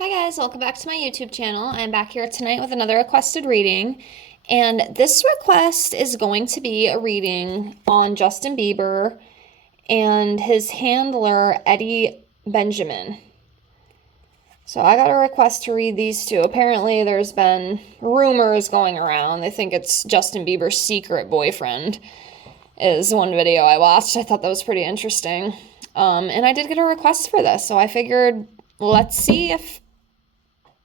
Hi guys, welcome back to my YouTube channel. I'm back here tonight with another requested reading, and this request is going to be a reading on Justin Bieber and his handler, Eddie Benjamin. So I got a request to read these two. Apparently there's been rumors going around. They think it's Justin Bieber's secret boyfriend is one video I watched. I thought that was pretty interesting. And I did get a request for this, so I figured let's see if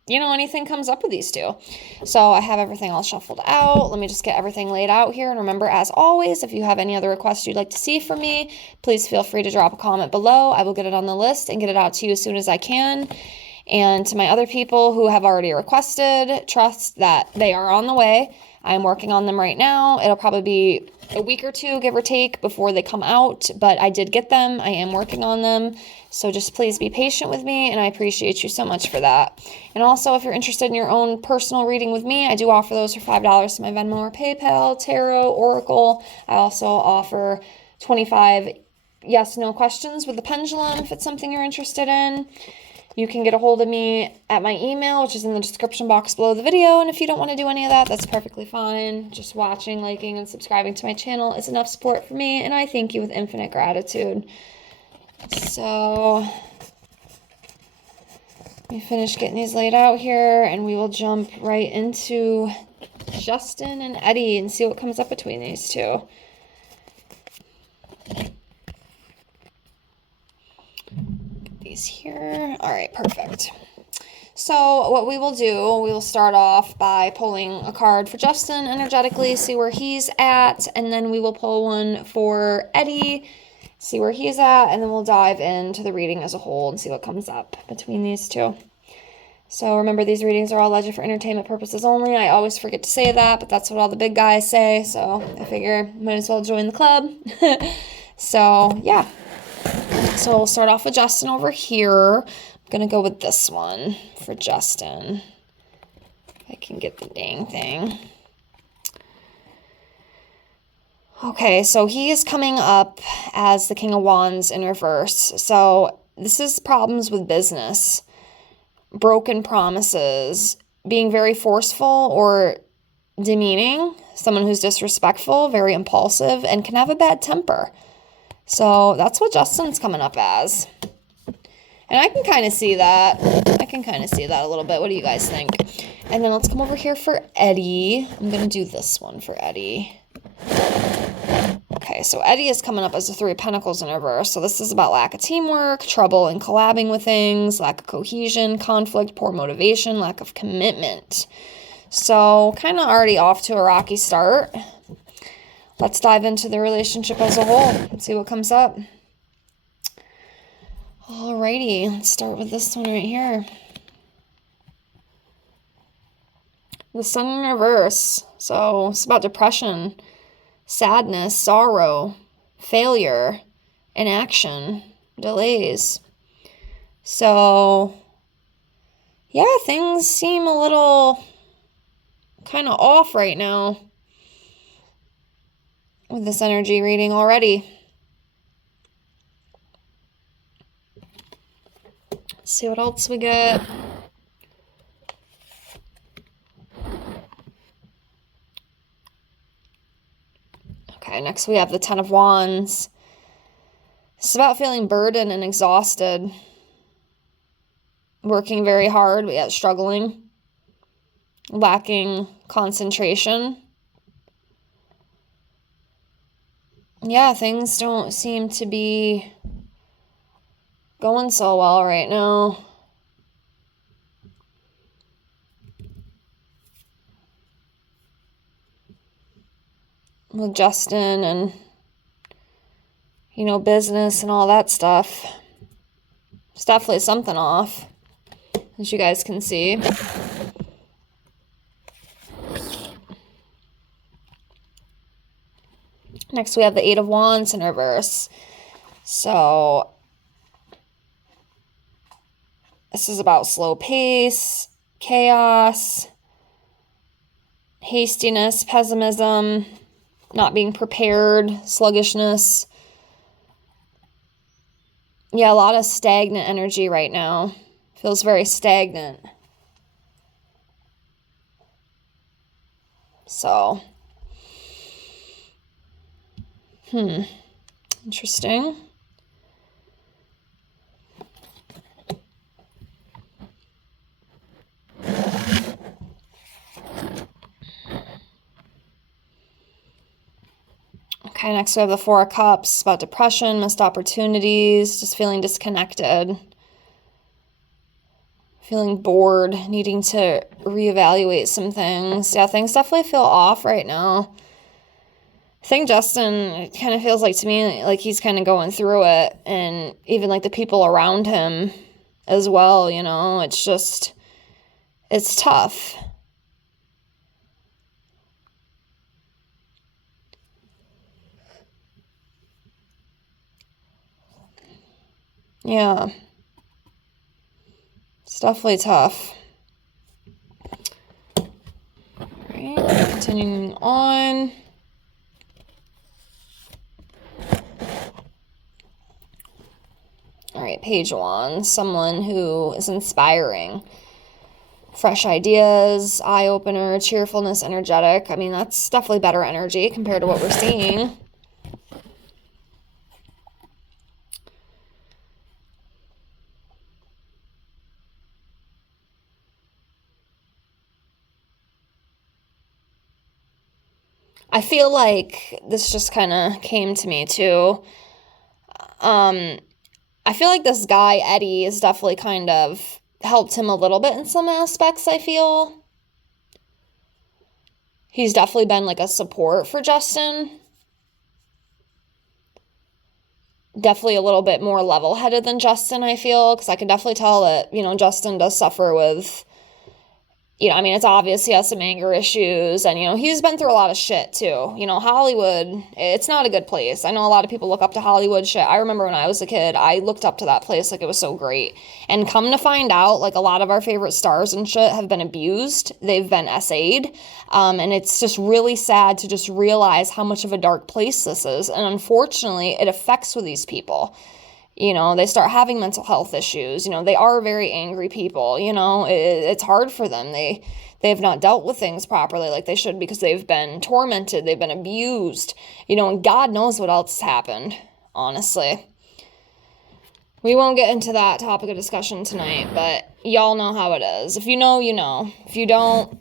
anything comes up with these two. So I have everything all shuffled out. Let me just get everything laid out here. And remember, as always, if you have any other requests you'd like to see from me, please feel free to drop a comment below. I will get it on the list and get it out to you as soon as I can. And to my other people who have already requested, trust that they are on the way. I'm working on them right now. It'll probably be a week or two, give or take, before they come out, but I did get them. I am working on them. So just please be patient with me, and I appreciate you so much for that. And also, if you're interested in your own personal reading with me, I do offer those for $5 to my Venmo or PayPal, Tarot, Oracle. I also offer 25 yes/no questions with the pendulum if it's something you're interested in. You can get a hold of me at my email, which is in the description box below the video. And if you don't want to do any of that, that's perfectly fine. Just watching, liking, and subscribing to my channel is enough support for me, and I thank you with infinite gratitude. So, let me finish getting these laid out here, and we will jump right into Justin and Eddie and see what comes up between these two. These here. All right, perfect. So what we will do, we will start off by pulling a card for Justin energetically, see where he's at, and then we will pull one for Eddie, see where he's at, and then we'll dive into the reading as a whole and see what comes up between these two. So remember, these readings are all legend for entertainment purposes only. I always forget to say that, but that's what all the big guys say, so I figure might as well join the club. So, yeah. So we'll start off with Justin over here. I'm going to go with this one for Justin. If I can get the dang thing. Okay, so he is coming up as the King of Wands in reverse. So this is problems with business, broken promises, being very forceful or demeaning, someone who's disrespectful, very impulsive, and can have a bad temper. So that's what Justin's coming up as. And I can kind of see that. I can kind of see that a little bit. What do you guys think? And then let's come over here for Eddie. I'm going to do this one for Eddie. Okay, so Eddie is coming up as the Three of Pentacles in reverse. So this is about lack of teamwork, trouble in collabing with things, lack of cohesion, conflict, poor motivation, lack of commitment. So kind of already off to a rocky start. Let's dive into the relationship as a whole and see what comes up. Alrighty, let's start with this one right here. The Sun in reverse. So it's about depression, sadness, sorrow, failure, inaction, delays. So, yeah, things seem a little kind of off right now with this energy reading already. Let's see what else we get. Okay, next we have the Ten of Wands. It's about feeling burdened and exhausted. Working very hard, but yet struggling. Lacking concentration. Yeah, things don't seem to be going so well right now. With Justin and, business and all that stuff. It's definitely something off, as you guys can see. Next, we have the Eight of Wands in reverse. So, this is about slow pace, chaos, hastiness, pessimism, not being prepared, sluggishness. Yeah, a lot of stagnant energy right now. Feels very stagnant. So, interesting. Okay, next we have the Four of Cups, about depression, missed opportunities, just feeling disconnected, feeling bored, needing to reevaluate some things. Yeah, things definitely feel off right now. I think Justin, it kind of feels like to me like he's kind of going through it, and even like the people around him as well, you know, it's just, it's tough. Yeah. It's definitely tough. All right, continuing on. All right, page 1. Someone who is inspiring. Fresh ideas, eye-opener, cheerfulness, energetic. I mean, that's definitely better energy compared to what we're seeing. I feel like this just kind of came to me too. I feel like this guy, Eddie, is definitely kind of helped him a little bit in some aspects, I feel. He's definitely been like a support for Justin. Definitely a little bit more level-headed than Justin, I feel, because I can definitely tell that, you know, Justin does suffer with, you know, I mean, it's obvious he has some anger issues, and, you know, he's been through a lot of shit, too. You know, Hollywood, it's not a good place. I know a lot of people look up to Hollywood shit. I remember when I was a kid, I looked up to that place like it was so great. And come to find out, like, a lot of our favorite stars and shit have been abused. They've been SA'd. And it's just really sad to just realize how much of a dark place this is. And unfortunately, it affects with these people. You know, they start having mental health issues. You know, they are very angry people. You know, it's hard for them. They have not dealt with things properly like they should because they've been tormented. They've been abused. You know, and God knows what else has happened, honestly. We won't get into that topic of discussion tonight, but y'all know how it is. If you know, you know. If you don't,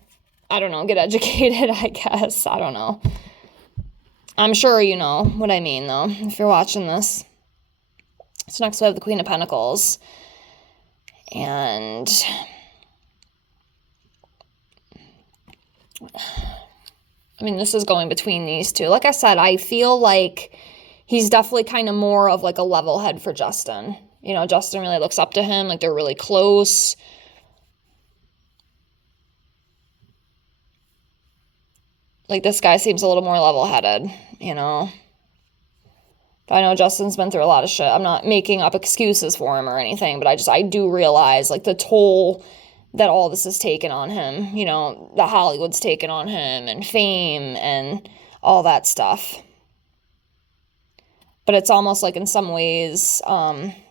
I don't know, get educated, I guess. I don't know. I'm sure you know what I mean, though, if you're watching this. So next we have the Queen of Pentacles. And I mean, this is going between these two. Like I said, I feel like he's definitely kind of more of like a level head for Justin. You know, Justin really looks up to him. Like they're really close. Like this guy seems a little more level-headed, you know. I know Justin's been through a lot of shit. I'm not making up excuses for him or anything, but I do realize, like, the toll that all this has taken on him. You know, that Hollywood's taken on him, and fame, and all that stuff. But it's almost like in some ways,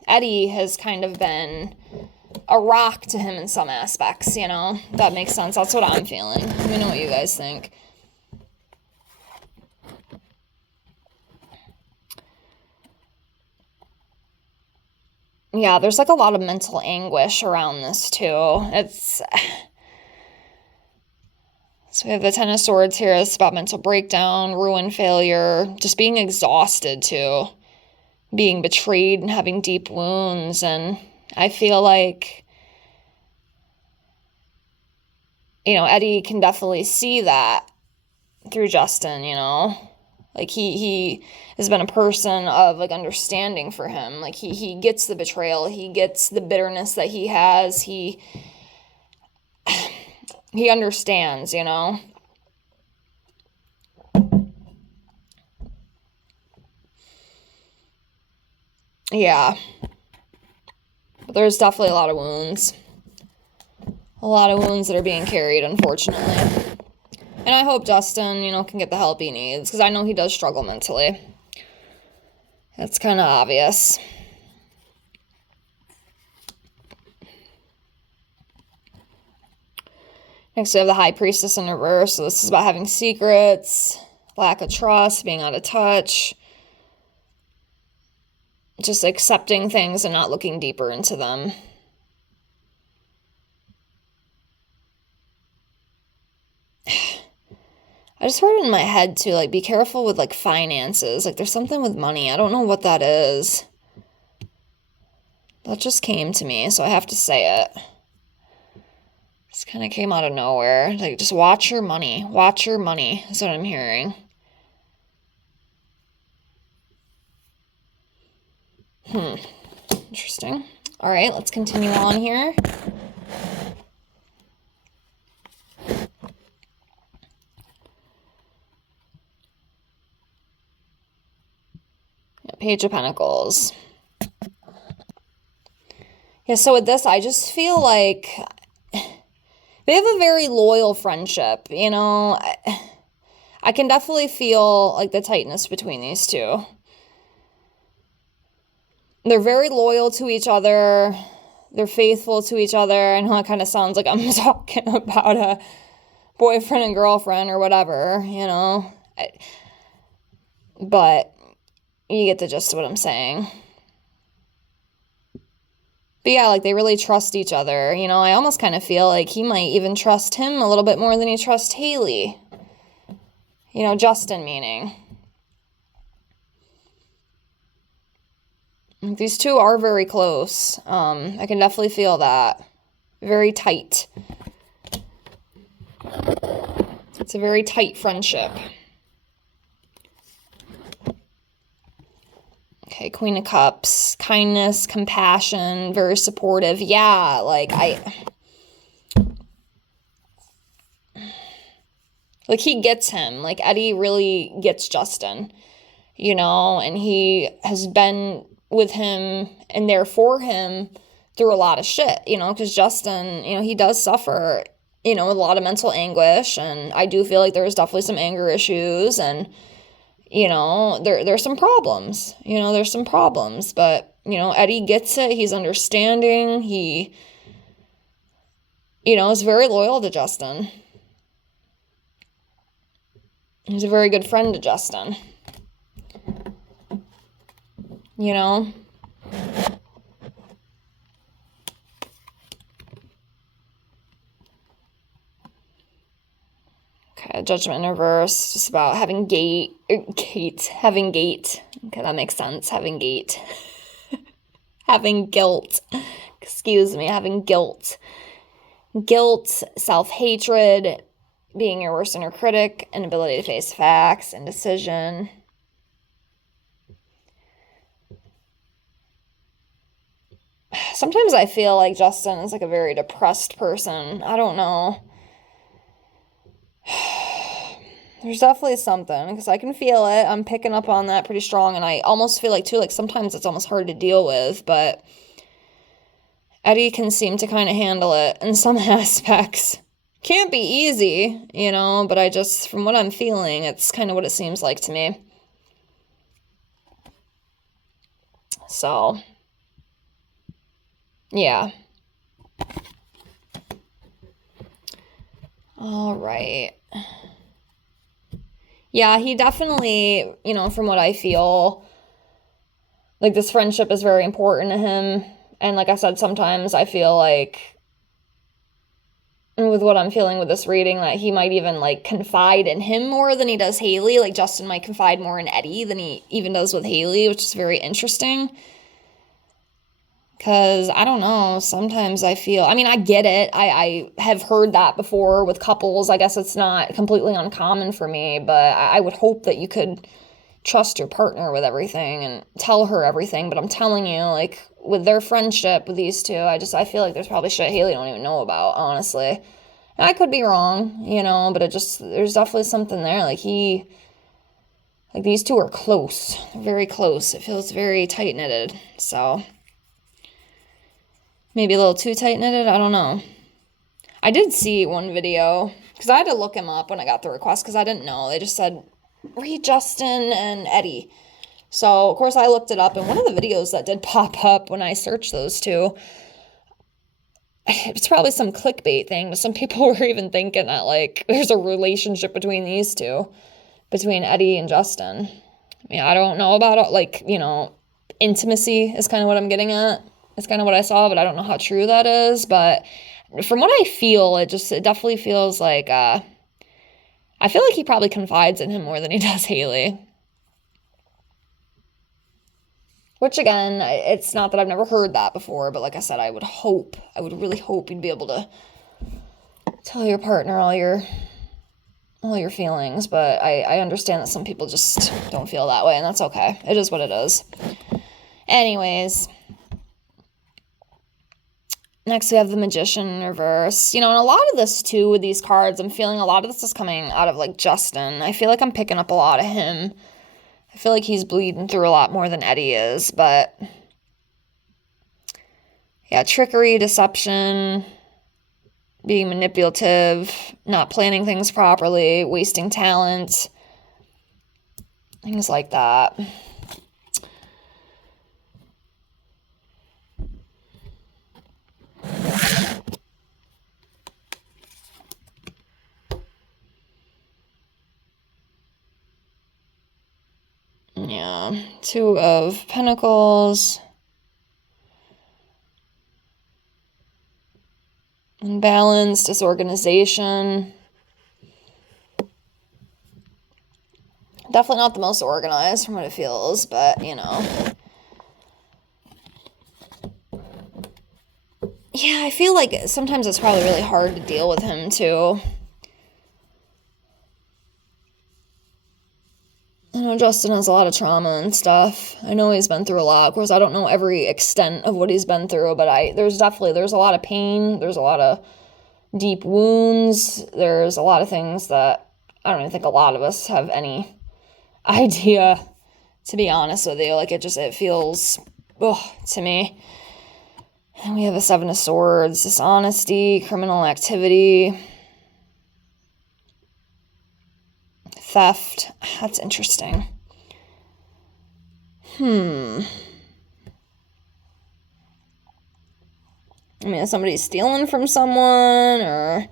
Eddie has kind of been a rock to him in some aspects, you know? That makes sense. That's what I'm feeling. Let me know what you guys think. Yeah, there's like a lot of mental anguish around this too. It's so we have the Ten of Swords here. It's about mental breakdown, ruin, failure, just being exhausted too, being betrayed and having deep wounds. And I feel like, you know, Eddie can definitely see that through Justin, you know. Like he has been a person of like understanding for him. Like he gets the betrayal, he gets the bitterness that he has. He understands, you know. Yeah. But there's definitely a lot of wounds. A lot of wounds that are being carried, unfortunately. And I hope Justin, you know, can get the help he needs, because I know he does struggle mentally. That's kind of obvious. Next, we have the High Priestess in reverse. So this is about having secrets, lack of trust, being out of touch, just accepting things and not looking deeper into them. I just heard it in my head too, like, be careful with, like, finances. Like, there's something with money. I don't know what that is. That just came to me, so I have to say it. This kind of came out of nowhere. Like, just watch your money. Watch your money is what I'm hearing. Interesting. All right, let's continue on here. Page of Pentacles. Yeah, so with this, I just feel like they have a very loyal friendship, you know. I can definitely feel, like, the tightness between these two. They're very loyal to each other. They're faithful to each other. I know it kind of sounds like I'm talking about a boyfriend and girlfriend or whatever, you know. But you get the gist of what I'm saying. But yeah, like, they really trust each other. You know, I almost kind of feel like he might even trust him a little bit more than he trusts Haley. You know, Justin meaning. These two are very close. I can definitely feel that. Very tight. It's a very tight friendship. Okay, Queen of Cups, kindness, compassion, very supportive. Yeah, like, like, he gets him. Like, Eddie really gets Justin, you know, and he has been with him and there for him through a lot of shit, you know, because Justin, you know, he does suffer, you know, with a lot of mental anguish, and I do feel like there's definitely some anger issues, and you know, there's some problems. You know, there's some problems. But, you know, Eddie gets it. He's understanding. He, you know, is very loyal to Justin. He's a very good friend to Justin. You know? Okay, Judgment in reverse. Just about having having gate. Okay, that makes sense. Having gate. Having guilt. Excuse me, having guilt. Guilt, self-hatred, being your worst inner critic, inability to face facts, indecision. Sometimes I feel like Justin is, like, a very depressed person. I don't know. There's definitely something, because I can feel it. I'm picking up on that pretty strong, and I almost feel like, too, like, sometimes it's almost hard to deal with, but Eddie can seem to kind of handle it in some aspects. Can't be easy, you know, but I just, from what I'm feeling, it's kind of what it seems like to me. So, yeah. All right. Yeah, he definitely, you know, from what I feel, like, this friendship is very important to him. And like I said, sometimes I feel like, with what I'm feeling with this reading, that he might even, like, confide in him more than he does Haley. Like, Justin might confide more in Eddie than he even does with Haley, which is very interesting. Because, I don't know, sometimes I feel, I mean, I get it. I have heard that before with couples. I guess it's not completely uncommon for me, but I would hope that you could trust your partner with everything and tell her everything. But I'm telling you, like, with their friendship with these two, I feel like there's probably shit Haley don't even know about, honestly. And I could be wrong, you know, but there's definitely something there. Like, these two are close. They're very close. It feels very tight-knitted, so maybe a little too tight-knitted, I don't know. I did see one video, because I had to look him up when I got the request, because I didn't know. They just said, read Justin and Eddie. So, of course, I looked it up, and one of the videos that did pop up when I searched those two it's probably some clickbait thing, but some people were even thinking that, like, there's a relationship between these two, between Eddie and Justin. I mean, I don't know about it, like, intimacy is kind of what I'm getting at. It's kind of what I saw, but I don't know how true that is. But from what I feel, it definitely feels like, I feel like he probably confides in him more than he does Haley. Which, again, it's not that I've never heard that before, but like I said, I would really hope you'd be able to tell your partner all your feelings, but I understand that some people just don't feel that way, and that's okay. It is what it is. Anyways, next we have the Magician in reverse. And a lot of this, too, with these cards, I'm feeling a lot of this is coming out of, like, Justin. I feel like I'm picking up a lot of him. I feel like he's bleeding through a lot more than Eddie is, but yeah, trickery, deception, being manipulative, not planning things properly, wasting talent, things like that. Yeah, Two of Pentacles. Imbalance, disorganization. Definitely not the most organized from what it feels, but, Yeah, I feel like sometimes it's probably really hard to deal with him, too. I know Justin has a lot of trauma and stuff. I know he's been through a lot. Of course, I don't know every extent of what he's been through, but there's a lot of pain. There's a lot of deep wounds. There's a lot of things that I don't even think a lot of us have any idea, to be honest with you. Like, it feels, to me. And we have a Seven of Swords, dishonesty, criminal activity, theft. That's interesting. I mean, is somebody stealing from someone, or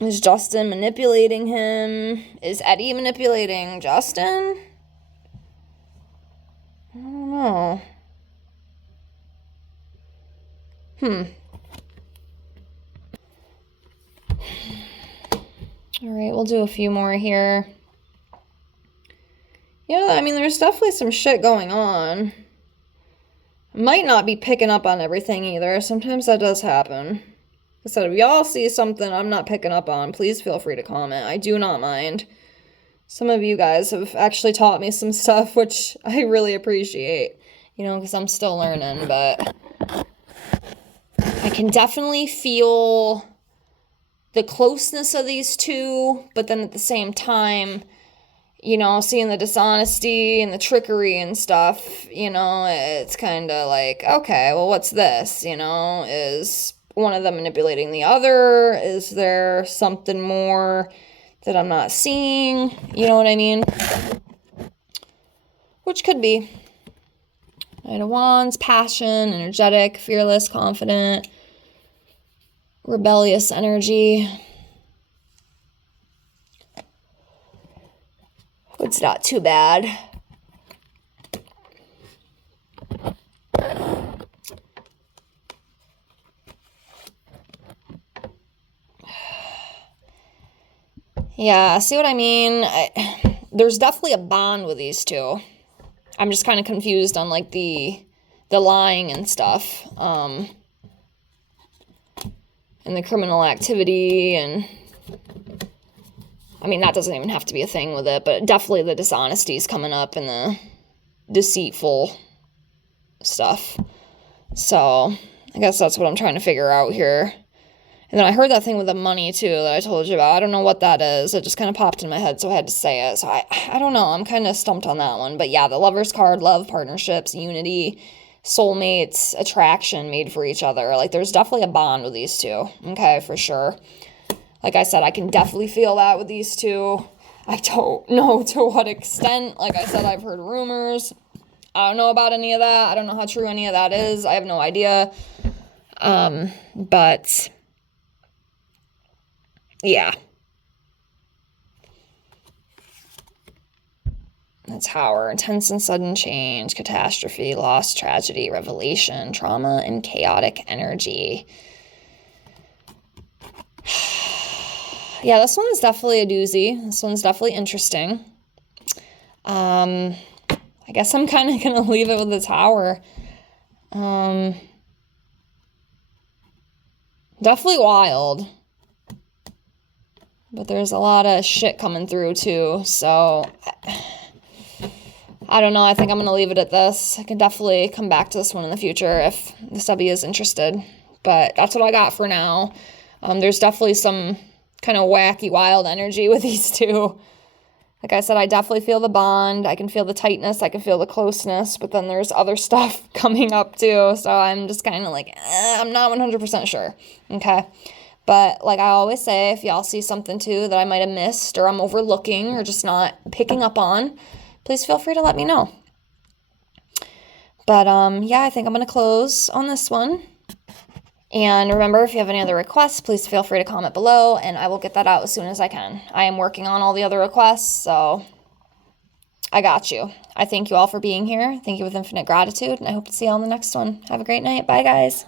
is Justin manipulating him? Is Eddie manipulating Justin? I don't know. All right, we'll do a few more here. Yeah, I mean, there's definitely some shit going on. Might not be picking up on everything either. Sometimes that does happen. So if y'all see something I'm not picking up on, please feel free to comment. I do not mind. Some of you guys have actually taught me some stuff, which I really appreciate, because I'm still learning, but I can definitely feel the closeness of these two, but then at the same time, seeing the dishonesty and the trickery and stuff, it's kind of like, okay, well, what's this? Is one of them manipulating the other? Is there something more that I'm not seeing? You know what I mean? Which could be. Knight of Wands, passion, energetic, fearless, confident, rebellious energy. It's not too bad. Yeah, see what I mean? There's definitely a bond with these two. I'm just kind of confused on, like, the lying and stuff. And the criminal activity, and I mean, that doesn't even have to be a thing with it, but definitely the dishonesty is coming up and the deceitful stuff. So I guess that's what I'm trying to figure out here. And then I heard that thing with the money, too, that I told you about. I don't know what that is. It just kind of popped in my head, so I had to say it. So I don't know. I'm kind of stumped on that one. But yeah, the Lover's card, love, partnerships, unity, soulmates, attraction made for each other. Like, there's definitely a bond with these two. Okay, for sure. Like I said, I can definitely feel that with these two. I don't know to what extent. Like I said, I've heard rumors. I don't know about any of that. I don't know how true any of that is. I have no idea. But yeah. The Tower, intense and sudden change, catastrophe, loss, tragedy, revelation, trauma, and chaotic energy. Yeah, this one is definitely a doozy. This one's definitely interesting. I guess I'm kind of going to leave it with the Tower. Definitely wild. But there's a lot of shit coming through, too, so I don't know. I think I'm going to leave it at this. I can definitely come back to this one in the future if the subby is interested. But that's what I got for now. There's definitely some kind of wacky, wild energy with these two. Like I said, I definitely feel the bond. I can feel the tightness. I can feel the closeness. But then there's other stuff coming up too. So I'm just kind of like, I'm not 100% sure. Okay. But like I always say, if y'all see something too that I might have missed or I'm overlooking or just not picking up on, please feel free to let me know. But yeah, I think I'm going to close on this one. And remember, if you have any other requests, please feel free to comment below, and I will get that out as soon as I can. I am working on all the other requests, so I got you. I thank you all for being here. Thank you with infinite gratitude, and I hope to see you all in the next one. Have a great night. Bye, guys.